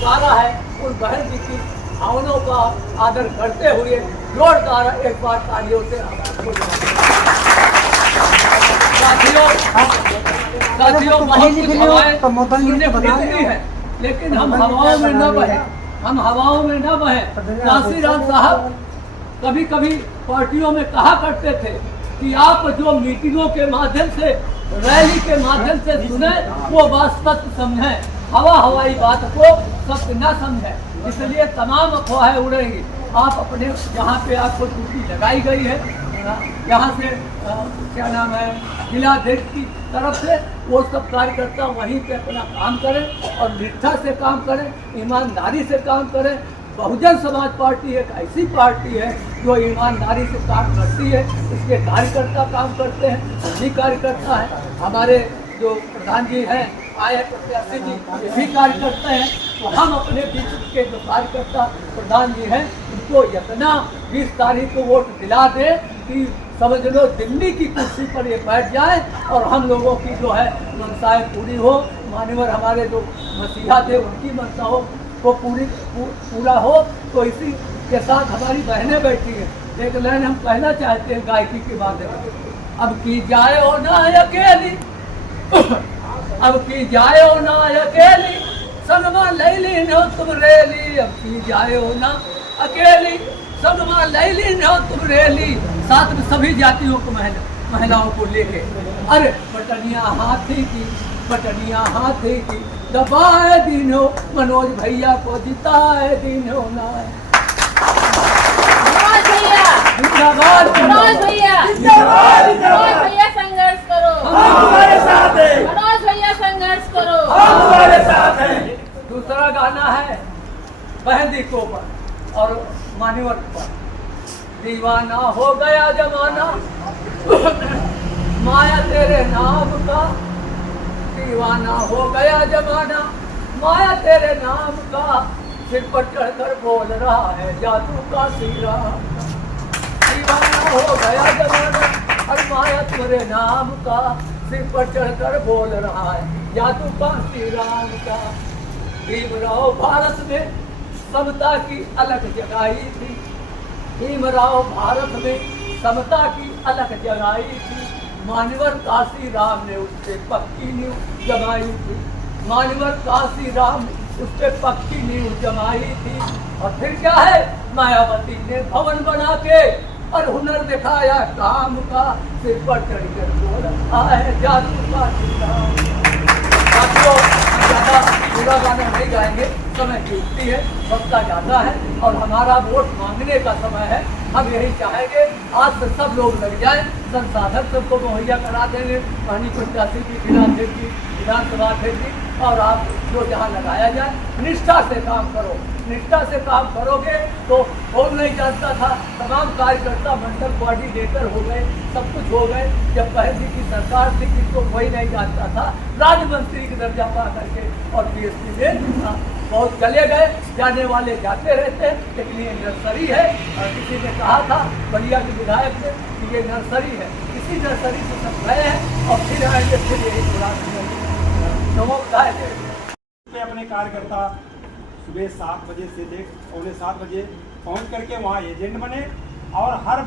पुकारा है, उन बहन जी की भावनाओं का आदर करते हुए जोरदार एक बार तालियों से साथियों बहुत कुछ हवाएं सुनने को मिलती है, लेकिन हम हवाओं में न बहे, हम हवाओं में न बहे। काशीराम साहब कभी कभी पार्टियों में कहा करते थे कि आप जो मीटिंगों के माध्यम से, रैली के माध्यम से सुने वो बात सत्य समझे, हवा हवाई बात को सत्य न समझे, इसलिए तमाम अफवाहें उड़ेंगी। आप अपने यहाँ पे आपको ड्यूटी लगाई गई है, यहाँ से क्या नाम है जिलाध्यक्ष की तरफ से, वो सब कार्यकर्ता वहीं पे अपना काम करें और निष्ठा से काम करें, ईमानदारी से काम करें। बहुजन समाज पार्टी एक ऐसी पार्टी है जो ईमानदारी से काम करती है, इसके कार्यकर्ता काम करते हैं, सभी कार्यकर्ता हैं। हमारे जो प्रधान जी हैं आए प्रत्याशी जी, ये भी कार्यकर्ता हैं। तो हम अपने बीच के जो कार्यकर्ता प्रधान जी हैं उनको इतना 20 तारीख को वोट दिला दें कि समझ लो दिल्ली की कुर्सी पर ये बैठ जाए और हम लोगों की जो है मनसाएं पूरी हो, मान्यवर हमारे जो मसीहा थे उनकी मनसा हो वो पूरा हो। तो इसी के साथ हमारी बहनें बैठी हैं, एक लाइन हम कहना चाहते हैं गायकी के माध्यम से। अब की जाए हो ना अकेली, अब की जाए हो ना अकेली, सनमा लैली न तुम रेली। अब की जाए हो ना अकेली, सनमा लैली न तुम रेली। साथ में सभी जातियों को महिलाओं को लेके, अरे बटनिया हाथी की, बटनिया हाथी की, दबाए दिन हो मनोज भैया को जिताए दिन हो ना। मनोज भैया संघर्ष करो, हमारे साथ है, मनोज भैया संघर्ष करो, हमारे साथ है। दूसरा गाना है बहन जी को पर और मान्यवर पर। दीवाना हो गया जमाना माया तेरे नाम का, दीवाना हो गया जमाना माया तेरे नाम का, सिर पर चढ़कर बोल रहा है जादू का सीरा। दीवाना हो गया जमाना और माया तेरे नाम का, सिर पर चढ़कर बोल रहा है जादू का श्रीराम का। भीमराव भारत में समता की अलग जगाई थी, भीमराव भारत में समता की अलग जगाई थी। मान्यवर काशीराम ने उससे पक्की नींव जमाई थी, मान्यवर काशीराम ने उससे पक्की नींव जमाई थी। और फिर क्या है, मायावती ने भवन बना के और हुनर दिखाया काम का, सिर पर चढ़कर बोल रहा है जादू का श्रीराम। ज़्यादा पूरा गाना नहीं गाएंगे, समय कीमती है, वक्त ज़्यादा है और हमारा वोट मांगने का समय है। हम यही चाहेंगे आज से सब लोग लग जाएं, संसाधन सबको मुहैया करा देंगे, माननीय प्रत्याशी की, जिलाध्यक्ष की, विधानसभा अध्यक्ष की, और आप जो जहाँ लगाया जाए निष्ठा से काम करो। निष्ठा से काम करोगे तो कौन नहीं जानता था, तमाम कार्यकर्ता मंडल कोऑर्डिनेटर हो गए, सब कुछ हो गए। जब बहन जी की सरकार थी किसको कोई नहीं जानता था, राज्य मंत्री की दर्जा पा करके और बीएसपी में बहुत चले गए, जाने वाले जाते रहते हैं। लेकिन ये नर्सरी है और किसी ने कहा था बलिया के विधायक ने कि ये नर्सरी है, इसी नर्सरी से सब गए हैं और फिर आएंगे, फिर यही अपने कार्यकर्ता सुबह 7 बजे से पौने 7 बजे पहुंच करके वहाँ एजेंट बने और हर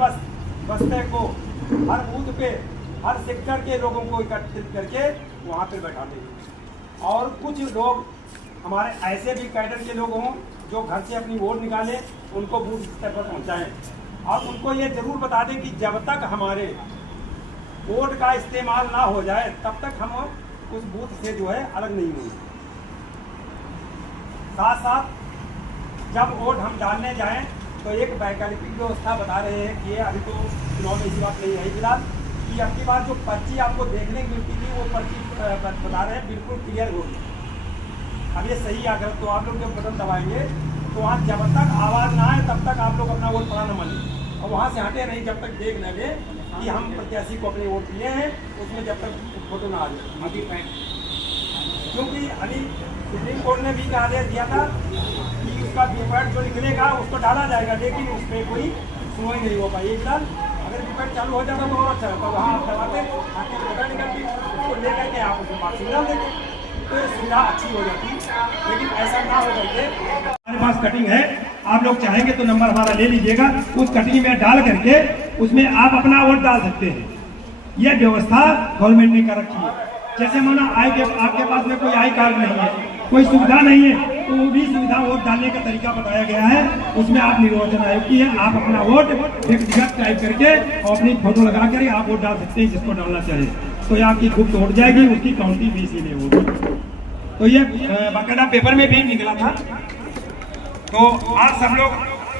बस्ते को, हर बूथ पे, हर सेक्टर के लोगों को एकत्रित करके वहाँ पे बैठाते हैं। और कुछ लोग हमारे ऐसे भी कैडर के लोग हों जो घर से अपनी वोट निकालें, उनको बूथ स्तर पर पहुँचाएँ और उनको ये जरूर बता दें कि जब तक हमारे वोट का इस्तेमाल ना हो जाए तब तक हम उस बूथ से जो है अलग नहीं होंगे। साथ साथ जब वोट हम डालने जाएं तो एक वैकल्पिक व्यवस्था बता रहे हैं कि ये अभी तो चुनाव में ऐसी बात नहीं है फिलहाल, कि अब की बार जो पर्ची आपको देखने को मिलती थी वो पर्ची बता रहे हैं बिल्कुल क्लियर होगी। अब ये सही अगर तो आप लोग जब बटन दबाएंगे तो वहाँ जब तक आवाज़ ना आए तब तक आप लोग अपना वोट पड़ा न मानिए और वहाँ से हटे नहीं जब तक देख न ले कि हम प्रत्याशी को अपने वोट दिए हैं, उसमें जब तक फोटो ना आ जाए। क्योंकि अभी सुप्रीम कोर्ट ने भी आदेश दिया था कि उसका वीपैट जो निकलेगा उसको डाला जाएगा, लेकिन उस पर कोई सुनवाई नहीं हो पाई। एक साल अगर वीपैट चालू हो जाता तो और अच्छा रहता, वहाँ आप दबाते आपकी फोटो निकलती, उसको ले करके आप उसको मार्क्स डाल देते। तो ये सुविधा अच्छी हो जाती। लेकिन ऐसा ना हो करके हमारे पास कटिंग है, आप लोग चाहेंगे तो नंबर हमारा ले लीजिएगा, उस कटिंग में डाल करके उसमें आप अपना वोट डाल सकते हैं। यह व्यवस्था गवर्नमेंट ने कर रखी है। जैसे माना आपके पास में कोई आई कार्ड नहीं है, कोई सुविधा नहीं है, तो वो भी सुविधा वोट डालने का तरीका बताया गया है। उसमें आप निर्वाचन आयोग की है, आप अपना वोट व्यक्तिगत टाइप करके और अपनी फोटो लगा कर आप वोट डाल सकते हैं जिसको डालना चाहे। तो ये आपकी गुप्त वोट जाएगी, उसकी काउंटिंग भी इसीलिए होगी। तो ये बाकायदा पेपर में भी निकला था। तो आज सब लोग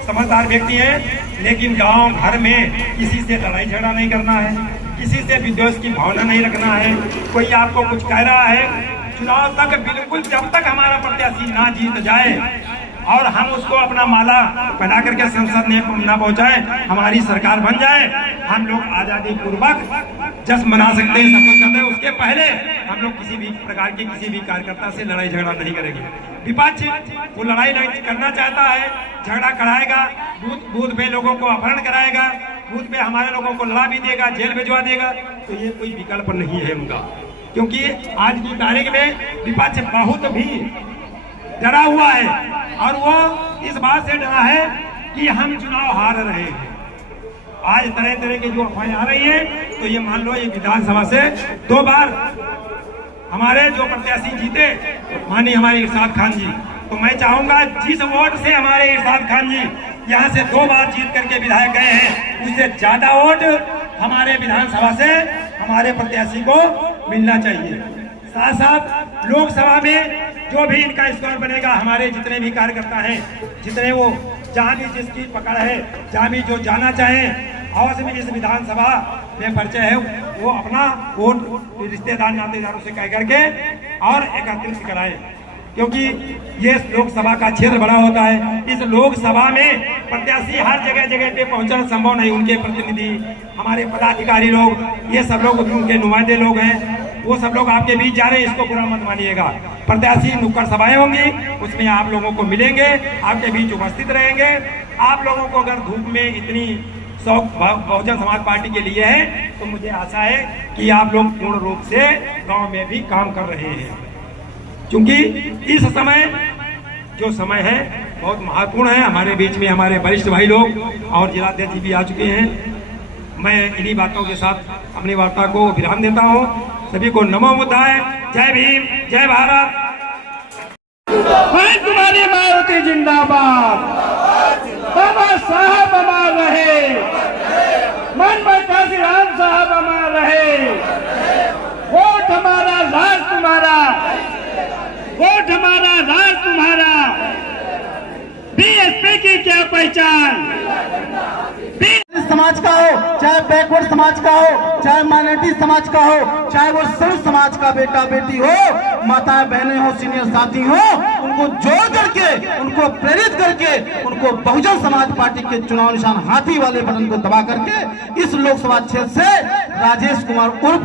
समझदार व्यक्ति हैं, लेकिन गांव घर में किसी से लड़ाई झगड़ा नहीं करना है, किसी से विद्वेष की भावना नहीं रखना है। कोई आपको कुछ कह रहा है, चुनाव तक बिल्कुल जब तक हमारा प्रत्याशी ना जीत जाए और हम उसको अपना माला पहना करके संसद में न पहुंचाए, हमारी सरकार बन जाए, हम लोग आजादी पूर्वक जश्न मना सकते हैं, सब कुछ करते हैं। उसके पहले हम लोग किसी भी प्रकार के किसी भी कार्यकर्ता से लड़ाई झगड़ा नहीं करेंगे। विपक्ष वो लड़ाई नहीं करना चाहता है, झगड़ा कराएगा, बूथ पे लोगों को अपहरण कराएगा, बूथ पे हमारे लोगों को लड़ा भी देगा, जेल भिजवा देगा। तो ये कोई विकल्प नहीं है उनका, क्योंकि आज की तारीख में विपक्ष बहुत भी डरा हुआ है और वो इस बात से डरा है कि हम चुनाव हार रहे हैं। आज तरह तरह के जो अफवाहें आ रही है, तो ये मान लो ये विधानसभा से 2 बार हमारे जो प्रत्याशी जीते, माननीय हमारे इरशाद खान जी, तो मैं चाहूंगा जिस वोट से हमारे इरशाद खान जी यहाँ से 2 बार जीत करके विधायक गए हैं, उससे ज्यादा वोट हमारे विधानसभा से हमारे प्रत्याशी को मिलना चाहिए। साथ साथ लोकसभा में जो भी इनका स्कोर बनेगा, हमारे जितने भी कार्यकर्ता हैं, जितने वो जहाँ भी जिसकी पकड़ है, जहाँ भी जो जाना चाहे, अवश्य में इस विधानसभा में परिचय है, वो अपना वोट रिश्तेदार नातेदारों से कह करके और एकत्रित कराए, क्योंकि ये लोकसभा का क्षेत्र बड़ा होता है। इस लोकसभा में प्रत्याशी हर जगह जगह पे पहुंचना संभव नहीं। उनके प्रतिनिधि, हमारे पदाधिकारी लोग, ये सब लोग उनके नुमाइंदे लोग हैं, वो सब लोग आपके बीच जा रहे हैं, इसको बुरा मत मानिएगा। प्रत्याशी नुक्कड़ सभाएं होंगी, उसमें आप लोगों को मिलेंगे, आपके बीच उपस्थित रहेंगे। आप लोगों को अगर धूप में इतनी शौक बहुजन समाज पार्टी के लिए है, तो मुझे आशा है कि आप लोग पूर्ण रूप से गांव में भी काम कर रहे हैं, क्योंकि इस समय जो समय है बहुत महत्वपूर्ण है। हमारे बीच में हमारे वरिष्ठ भाई लोग और जिलाध्यक्ष भी आ चुके हैं। मैं इन्हीं बातों के साथ अपनी वार्ता को विराम देता हूँ। सभी को नमो बुद्धाय, जय भीम, जय भारत। तुम्हारी मारुति जिंदाबाद, बाबा साहब अमर रहे, मनमोहन काशीराम साहब अमर रहे। वोट हमारा, राज तुम्हारा, वोट हमारा, राज तुम्हारा। बीएसपी की क्या पहचान? समाज का हो, चाहे बैकवर्ड समाज का हो, चाहे माइनॉरिटी समाज का हो, चाहे वो सिर्फ समाज का बेटा बेटी हो, माताएं बहनें हो, सीनियर साथी हो, उनको जोड़ करके, उनको प्रेरित करके, उनको बहुजन समाज पार्टी के चुनाव निशान हाथी वाले बटन को दबा करके इस लोकसभा क्षेत्र से राजेश कुमार उर्फ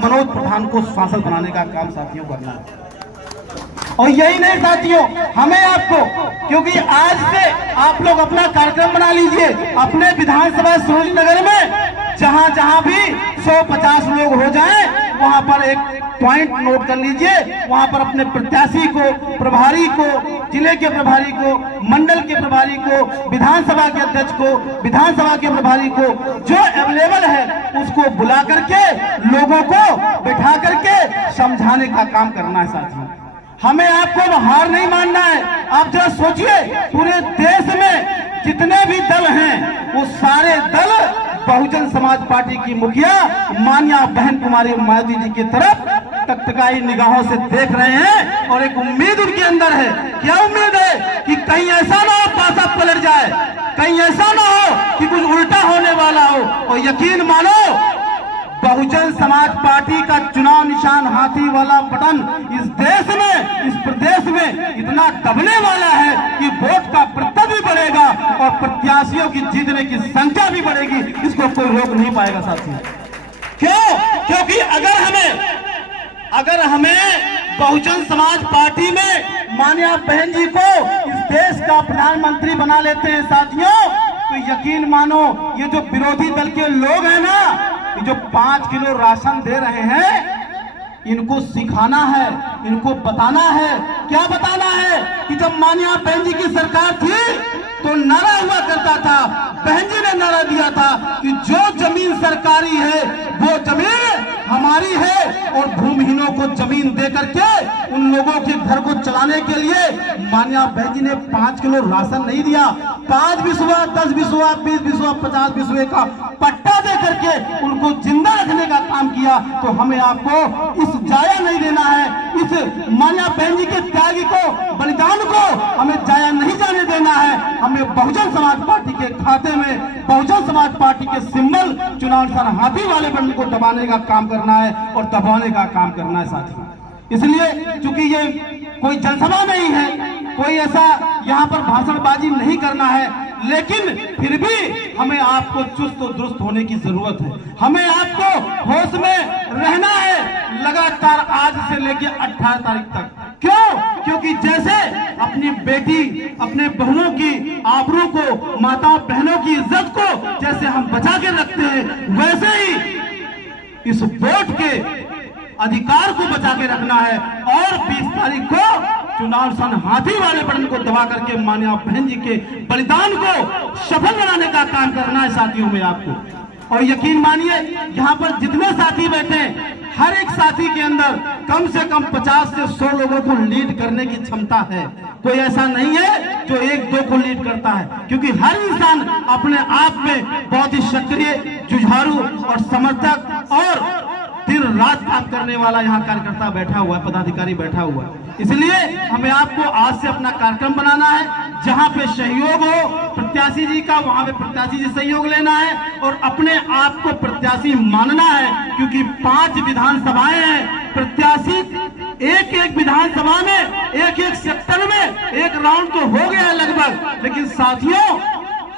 मनोज प्रधान को सांसद बनाने का काम साथियों करना है। और यही नहीं साथियों, हमें आपको, क्योंकि आज से आप लोग अपना कार्यक्रम बना लीजिए, अपने विधानसभा सुरेंद्रनगर में जहां जहां भी 150 लोग हो जाएं, वहां पर एक पॉइंट नोट कर लीजिए। वहां पर अपने प्रत्याशी को, प्रभारी को, जिले के प्रभारी को, मंडल के प्रभारी को, विधानसभा के अध्यक्ष को, विधानसभा के प्रभारी को, जो अवेलेबल है उसको बुला करके लोगों को बैठा करके समझाने का काम करना है साथियों। हमें आपको हार नहीं मानना है। आप जरा सोचिए, पूरे देश में जितने भी दल हैं वो सारे दल बहुजन समाज पार्टी की मुखिया मान्या बहन कुमारी मायावती जी की तरफ टकटकाई निगाहों से देख रहे हैं और एक उम्मीद उनके अंदर है। क्या उम्मीद है? कि कहीं ऐसा ना हो पासा पलट जाए, कहीं ऐसा ना हो कि कुछ उल्टा होने वाला हो। और यकीन मानो, बहुजन समाज पार्टी का चुनाव निशान हाथी वाला बटन इस देश में, इस प्रदेश में इतना दबने वाला है कि वोट का प्रतिशत भी बढ़ेगा और प्रत्याशियों की जीतने की संख्या भी बढ़ेगी। इसको कोई रोक नहीं पाएगा साथियों। क्यों? क्योंकि अगर हमें बहुजन समाज पार्टी में मान्या बहन जी को इस देश का प्रधानमंत्री बना लेते हैं साथियों, तो यकीन मानो ये जो विरोधी दल के लोग हैं ना, जो 5 किलो राशन दे रहे हैं, इनको सिखाना है, इनको बताना है। क्या बताना है कि जब माननीय बहन जी की सरकार थी तो नारा हुआ करता था, बहन जी ने नारा दिया था कि जो जमीन सरकारी है वो जमीन हमारी है, और भूमिहीनों को जमीन दे करके उन लोगों के घर को चलाने के लिए माननीय बहन जी ने 5 किलो राशन नहीं दिया, 5 बिस्वा, 10 बिस्वा, 20 बिस्वा, 50 बिस्वे का पट्टा दे करके उनको जिंदा रखने का काम किया। तो हमें आपको इस जाया नहीं देना है, इस माननीय बहन जी के त्यागी को, बलिदान को हमें जाया नहीं जाने देना है। हमें बहुजन समाज पार्टी के खाते में, बहुजन समाज पार्टी के सिंबल चुनाव निशान हाथी वाले बटन को दबाने का काम करना है और दबाने का काम करना है साथियों। इसलिए चूंकि ये कोई जनसभा नहीं है, कोई ऐसा यहाँ पर भाषणबाजी नहीं करना है, लेकिन फिर भी हमें आपको चुस्त और दुरुस्त होने की जरूरत है। हमें आपको होश में रहना है लगातार आज से लेकर 18 तारीख तक। क्यों? क्योंकि जैसे अपनी बेटी, अपने बहुओं की आबरू को, माताओं बहनों की इज्जत को जैसे हम बचा के रखते हैं, वैसे ही इस वोट के अधिकार को बचा के रखना है। और 20 तारीख को चुनाव सन हाथी वाले बटन को दबा करके माननीय बहन जी के बलिदान को सफल बनाने का काम करना है साथियों में आपको। और यकीन मानिए यहाँ पर जितने साथी बैठे, हर एक साथी के अंदर कम से कम 50 से 100 लोगों को लीड करने की क्षमता है। कोई ऐसा नहीं है जो 1-2 को लीड करता है, क्योंकि हर इंसान अपने आप में बहुत ही सक्रिय, जुझारू और समर्थक और दिन रात काम करने वाला यहाँ कार्यकर्ता बैठा हुआ है, पदाधिकारी बैठा हुआ है। इसलिए हमें आपको आज से अपना कार्यक्रम बनाना है, जहाँ पे सहयोग हो प्रत्याशी जी का, वहाँ पे प्रत्याशी जी सहयोग लेना है और अपने आप को प्रत्याशी मानना है। क्योंकि 5 विधानसभाएं हैं, प्रत्याशी एक विधानसभा में, एक सेक्टर में 1 राउंड तो हो गया है लगभग, लेकिन साथियों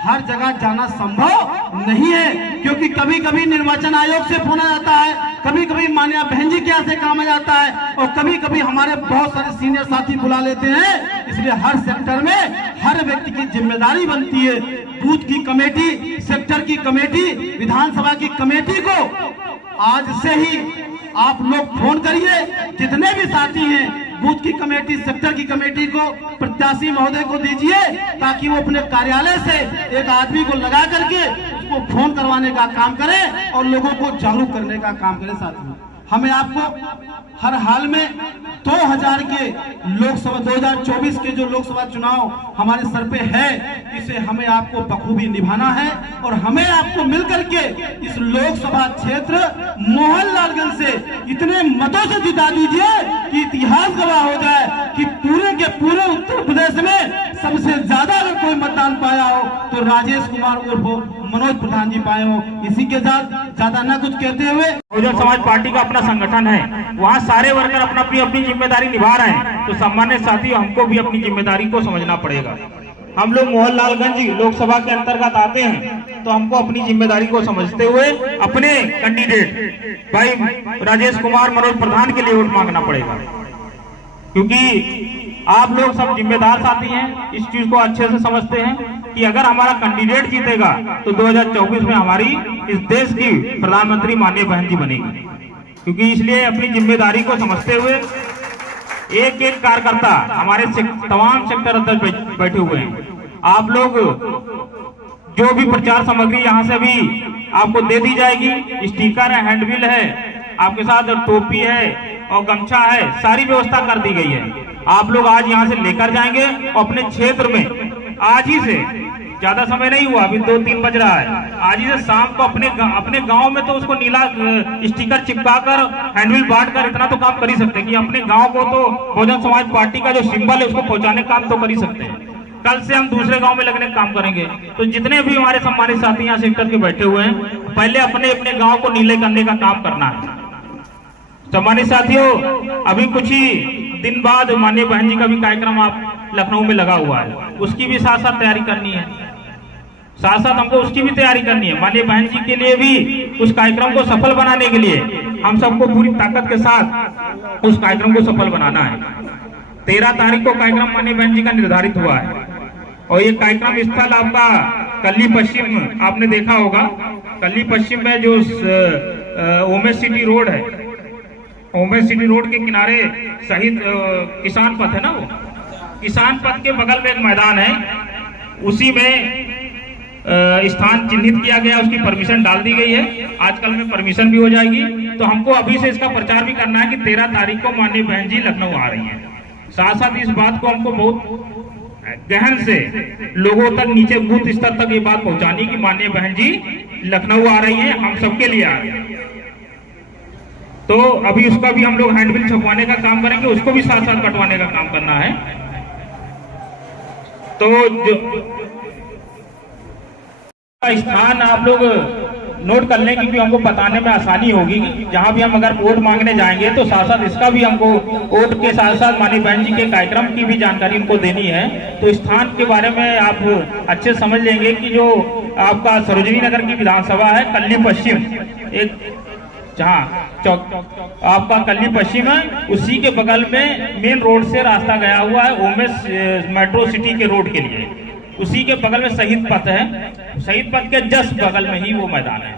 हर जगह जाना संभव नहीं है। क्योंकि कभी कभी निर्वाचन आयोग से फोन आ जाता है, कभी कभी माननीय बहन जी के यहाँ से काम आ जाता है, और कभी कभी हमारे बहुत सारे सीनियर साथी बुला लेते हैं। इसलिए हर सेक्टर में हर व्यक्ति की जिम्मेदारी बनती है। बूथ की कमेटी, सेक्टर की कमेटी, विधानसभा की कमेटी को आज से ही आप लोग फोन करिए, जितने भी साथी हैं बूथ की कमेटी, सेक्टर की कमेटी को प्रत्याशी महोदय को दीजिए, ताकि वो अपने कार्यालय से एक आदमी को लगा करके उसको फोन करवाने का काम करें और लोगों को जागरूक करने का काम करें। साथियों हमें आपको हर हाल में 2000 के लोकसभा 2024 के जो लोकसभा चुनाव हमारे सर पे है, इसे हमें आपको बखूबी निभाना है। और हमें आपको मिलकर के इस लोकसभा क्षेत्र मोहनलालगंज से इतने मतों से जिता दीजिए कि इतिहास गवाह हो जाए कि पूरे के पूरे उत्तर प्रदेश में सबसे ज्यादा अगर कोई मतदान पाया हो तो राजेश कुमार उर्फ मनोज प्रधान जी पाए हो। इसी के साथ ज्यादा न कुछ कहते हुए, बहुजन समाज पार्टी का अपना संगठन है, वहाँ सारे वर्कर अपनी जिम्मेदारी निभा रहे हैं, तो सम्मानित साथियों हमको भी अपनी जिम्मेदारी को समझना पड़ेगा। हम लोग मोहनलालगंज लोकसभा के अंतर्गत आते हैं, तो हमको अपनी जिम्मेदारी को समझते हुए अपने कैंडिडेट भाई राजेश कुमार मनोज प्रधान के लिए वोट मांगना पड़ेगा। क्योंकि आप लोग सब जिम्मेदार साथी हैं, इस चीज को अच्छे से समझते हैं कि अगर हमारा कैंडिडेट जीतेगा तो 2024 में हमारी इस देश की प्रधानमंत्री माननीय बहन जी बनेगी। क्योंकि इसलिए अपनी जिम्मेदारी को समझते हुए एक कार्यकर्ता हमारे तमाम सेक्टर अध्यक्ष बैठे हुए हैं। आप लोग जो भी प्रचार सामग्री यहाँ से अभी आपको दे दी जाएगी, स्टिकर है, हैंडबिल है, आपके साथ टोपी है और गमछा है, सारी व्यवस्था कर दी गई है। आप लोग आज यहाँ से लेकर जाएंगे और अपने क्षेत्र में आज ही से, ज्यादा समय नहीं हुआ, अभी 2-3 बज रहा है, आज ही से शाम को अपने गांव में तो उसको नीला स्टिकर चिपकाकर हैंडबिल बांट कर इतना तो काम कर ही सकते हैं कि अपने गांव को तो बहुजन समाज पार्टी का जो सिंबल है उसको पहुंचाने का काम तो कर ही सकते हैं। कल से हम दूसरे गांव में लगने का काम करेंगे। तो जितने भी हमारे सम्मानित साथी यहाँ सेक्टर के बैठे हुए हैं, पहले अपने अपने गाँव को नीले करने का काम करना है। सम्मानित साथियों, अभी कुछ ही दिन बाद माननीय बहन जी का भी कार्यक्रम आप लखनऊ में लगा हुआ है, उसकी भी साथ साथ तैयारी करनी है, साथ साथ हमको उसकी भी तैयारी करनी है। माननीय बहन जी के लिए भी उस कार्यक्रम को सफल बनाने के लिए हम सबको पूरी ताकत के साथ उस कार्यक्रम को सफल बनाना है। 13 तारीख को कार्यक्रम माननीय बहन जी का निर्धारित हुआ है और ये कार्यक्रम स्थल आपका कल्ली पश्चिम, आपने देखा होगा कल्ली पश्चिम में जो ओमेश सिटी रोड है, ओमेश सिटी रोड के किनारे शहीद किसान पथ है ना, वो किसान पथ के बगल में एक मैदान है, उसी में स्थान चिन्हित किया गया, उसकी परमिशन डाल दी गई है, आजकल में परमिशन भी हो जाएगी। तो हमको अभी से इसका प्रचार भी करना है कि 13 तारीख को माननीय बहन जी लखनऊ आ रही हैं। साथ साथ इस बात को हमको बहुत गहन से लोगों तक, नीचे बूथ स्तर तक ये बात पहुंचानी कि माननीय बहन जी लखनऊ आ रही हैं, हम सबके लिए आ रही हैं। तो अभी उसका भी हम लोग हैंडबिल छपवाने का काम करेंगे, उसको भी साथ साथ कटवाने का काम करना है। तो जो स्थान आप लोग नोट कर लें, क्योंकि हमको बताने में आसानी होगी कि जहां भी हम अगर वोट मांगने जाएंगे तो साथ साथ इसका भी हमको वोट के साथ साथ माननीय बहन जी के कार्यक्रम की भी जानकारी उनको देनी है। तो स्थान के बारे में आप अच्छे समझ लेंगे कि जो आपका सरोजनी नगर की विधानसभा है, कल्ली पश्चिम, एक जहाँ चौक आपका कल्ली पश्चिम है, उसी के बगल में मेन रोड से रास्ता गया हुआ है ओमेश मेट्रो सिटी के रोड के लिए, उसी के बगल में शहीद पथ है, शहीद पथ के जस्ट बगल में ही वो मैदान है।